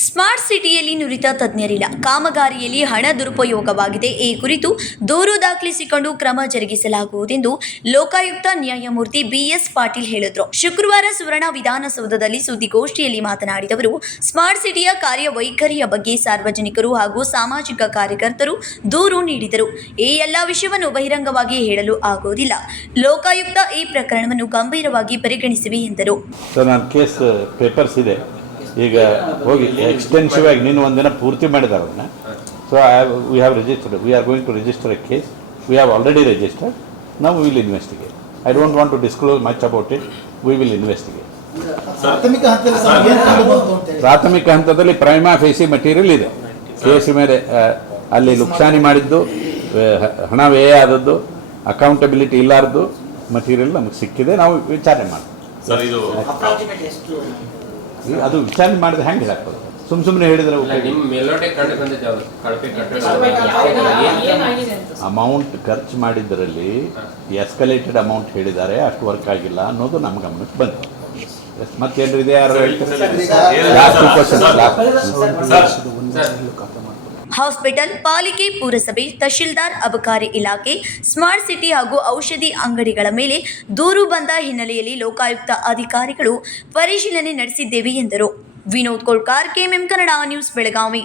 Smart ಸಿಟಿಯಲ್ಲಿ ನುರಿತ ತಜ್ಞರಿಲ್ಲ. ಕಾಮಗಾರಿಯಲ್ಲಿ ಹಣ ದುರುಪಯೋಗವಾಗಿದೆ. ಈ ಕುರಿತು ದೂರು ದಾಖಲಿಸಿಕೊಂಡು ಕ್ರಮ ಜರುಗಿಸಲಾಗುವುದೆಂದು ಲೋಕಾಯುಕ್ತ ನ್ಯಾಯಮೂರ್ತಿ ಬಿಎಸ್ ಪಾಟೀಲ್ ಹೇಳಿದರು. ಶುಕ್ರವಾರ ಸುವರ್ಣ ವಿಧಾನಸೌಧದಲ್ಲಿ ಸುದ್ದಿಗೋಷ್ಠಿಯಲ್ಲಿ ಮಾತನಾಡಿದ ಅವರು, ಸ್ಮಾರ್ಟ್ ಸಿಟಿಯ ಕಾರ್ಯವೈಖರಿಯ ಬಗ್ಗೆ ಸಾರ್ವಜನಿಕರು ಹಾಗೂ ಸಾಮಾಜಿಕ ಕಾರ್ಯಕರ್ತರು ದೂರು ನೀಡಿದರು. ಈ ಎಲ್ಲ ವಿಷಯವನ್ನು ಬಹಿರಂಗವಾಗಿ ಹೇಳಲು ಆಗುವುದಿಲ್ಲ. ಲೋಕಾಯುಕ್ತ ಈ ಪ್ರಕರಣವನ್ನು ಗಂಭೀರವಾಗಿ ಪರಿಗಣಿಸಿವೆ ಎಂದರು. ಈಗ ಹೋಗಿ ಎಕ್ಸ್ಟೆನ್ಸಿವ್ ಆಗಿ ನೀನು ಒಂದಿನ ಪೂರ್ತಿ ಮಾಡಿದಾರೆ ಅದನ್ನ so we have registered we are going to register a case we have already registered ನಾವು will investigate I don't want to disclose much about it we will investigate ಪ್ರಾಥಮಿಕ ಹಂತದಲ್ಲಿ ಪ್ರೈಮಾ ಫೇಸಿ ಮಟೀರಿಯಲ್ ಇದೆ. Case ಮೇಲೆ ಅಲ್ಲಿ ಲುಕ್ಸಾನಿ ಮಾಡಿದ್ದು ಹಣ ವ್ಯಯ ಆದದ್ದು ಅಕೌಂಟಬಿಲಿಟಿ ಇಲ್ಲಾರ್ದು ಮಟೀರಿಯಲ್ ನಮಗೆ ಸಿಕ್ಕಿದೆ. ನಾವು ವಿಚಾರಣೆ ಮಾಡ್ತೀವಿ. ಸರ್ ಇದು ಈ- ಅದು ವಿಚಾರಣೆ ಮಾಡಿದ್ರೆ ಹೆಂಗೆ ಹೇಳಾಗ್ತದೆ ಸುಮ್ ಸುಮ್ಮನೆ ಹೇಳಿದ್ರೆ ಅಮೌಂಟ್ ಖರ್ಚು ಮಾಡಿದ್ರಲ್ಲಿ ಎಸ್ಕಲೇಟೆಡ್ ಅಮೌಂಟ್ ಹೇಳಿದ್ದಾರೆ ಅಷ್ಟು ವರ್ಕ್ ಆಗಿಲ್ಲ ಅನ್ನೋದು ನಮ್ಮ ಗಮನಕ್ಕೆ ಬಂತು. ಎಸ್, ಮತ್ತೇನ್ರಿ ಇದೆ ಯಾರು ಹಾಸ್ಪಿಟಲ್, ಪಾಲಿಕೆ ಪುರಸಭೆ, ತಹಶೀಲ್ದಾರ್, ಅಬಕಾರಿ ಇಲಾಖೆ, ಸ್ಮಾರ್ಟ್ ಸಿಟಿ ಹಾಗೂ ಔಷಧಿ ಅಂಗಡಿಗಳ ಮೇಲೆ ದೂರು ಬಂದ ಹಿನ್ನೆಲೆಯಲ್ಲಿ ಲೋಕಾಯುಕ್ತ ಅಧಿಕಾರಿಗಳು ಪರಿಶೀಲನೆ ನಡೆಸಿದ್ದೇವೆ ಎಂದರು. Vinod Kolkar KMM Kannada news, Belagavi.